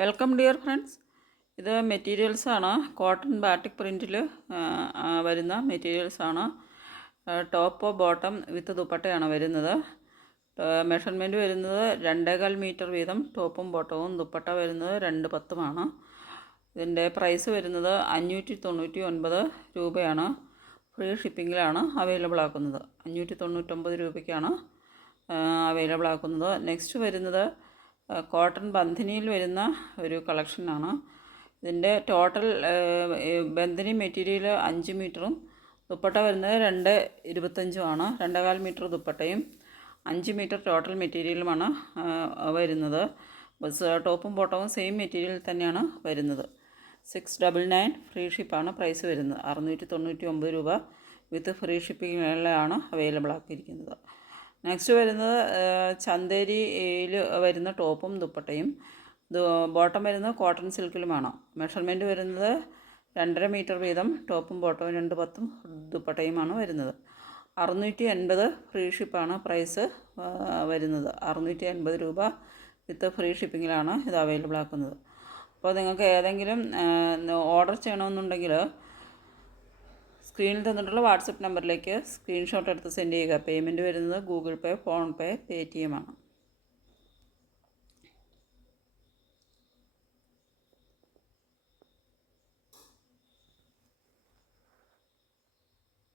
Welcome dear friends. ഇത് മെറ്റീരിയൽസാണ്. Cotton batik പ്രിൻറ്റിൽ വരുന്ന മെറ്റീരിയൽസാണ്. Top bottom വിത്ത് ദുപ്പട്ടയാണ് വരുന്നത്. മെഷർമെൻറ്റ് വരുന്നത് 2.25 മീറ്റർ വീതം ടോപ്പും ബോട്ടവും. ദുപ്പട്ട വരുന്നത് 2.10 ഇതിൻ്റെ പ്രൈസ് വരുന്നത് 599 രൂപയാണ്. ഫ്രീ ഷിപ്പിങ്ങിലാണ് അവൈലബിൾ ആക്കുന്നത്. 599 രൂപയ്ക്കാണ് അവൈലബിൾ ആക്കുന്നത്. നെക്സ്റ്റ് വരുന്നത് കോട്ടൺ ബന്ധിനിയിൽ വരുന്ന ഒരു കളക്ഷനാണ്. ഇതിൻ്റെ ടോട്ടൽ ബന്ധിനി മെറ്റീരിയൽ 5 മീറ്ററും ദുപ്പട്ട വരുന്നത് 2.25 2.25 മീറ്റർ ദുപ്പട്ടയും 5 മീറ്റർ ടോട്ടൽ മെറ്റീരിയലുമാണ് വരുന്നത്. ടോപ്പും ബോട്ടവും സെയിം മെറ്റീരിയൽ തന്നെയാണ് വരുന്നത്. 699 ഫ്രീ ഷിപ്പാണ് പ്രൈസ് വരുന്നത്. 699 രൂപ വിത്ത് ഫ്രീ ഷിപ്പിങ്ങിലാണ് അവൈലബിൾ ആക്കിയിരിക്കുന്നത്. നെക്സ്റ്റ് വരുന്നത് ചന്തേരിയിൽ വരുന്ന ടോപ്പും ദുപ്പട്ടയും. ബോട്ടം വരുന്നത് കോട്ടൺ സിൽക്കിലുമാണ്. മെഷർമെൻറ്റ് വരുന്നത് 2.5 മീറ്റർ വീതം ടോപ്പും ബോട്ടവും 2.10 ദുപ്പട്ടയുമാണ് വരുന്നത്. 680 ഫ്രീ ഷിപ്പാണ് പ്രൈസ് വരുന്നത്. 680 രൂപ വിത്ത് ഫ്രീ ഷിപ്പിങ്ങിലാണ് ഇത് അവൈലബിൾ ആക്കുന്നത്. അപ്പോൾ നിങ്ങൾക്ക് ഏതെങ്കിലും ഓർഡർ ചെയ്യണമെന്നുണ്ടെങ്കിൽ സ്ക്രീനിൽ തന്നിട്ടുള്ള വാട്സപ്പ് നമ്പറിലേക്ക് സ്ക്രീൻഷോട്ട് എടുത്ത് സെൻഡ് ചെയ്യുക. പേയ്മെൻറ്റ് വരുന്നത് ഗൂഗിൾ പേ, ഫോൺ പേ, പേടിഎം ആണ്.